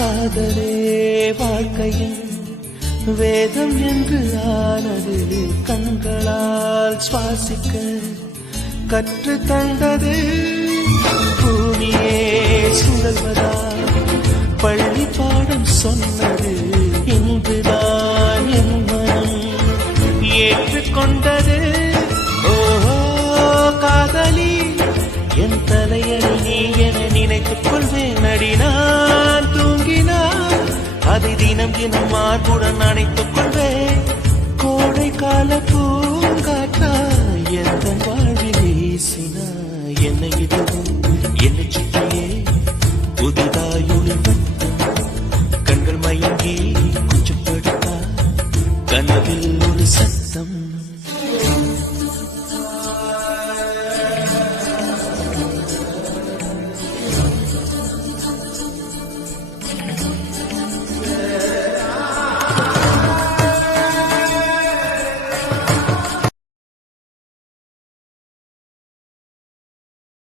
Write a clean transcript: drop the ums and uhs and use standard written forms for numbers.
காதலே வாழ்க்கையின் வேதம் என்று ஆனது கண்களால் சுவாசிக்க கற்று தந்தது பூமியே சுழல்வதா பள்ளி பாடம் சொன்னது இன்றுதான் என் மனம் ஏற்றுக்கொண்டது ஓஹோ காதலி என் தலையணி நீ என நினைத்துக் கொள்வேன் அடி நான் தூங்கினான் அதை தினம் தினம் மார்புடன் அணைத்துக் கொள்வேன் கோடை கால பூங்காற்றா எந்த வாழ்வில் வீசினா என்னை இது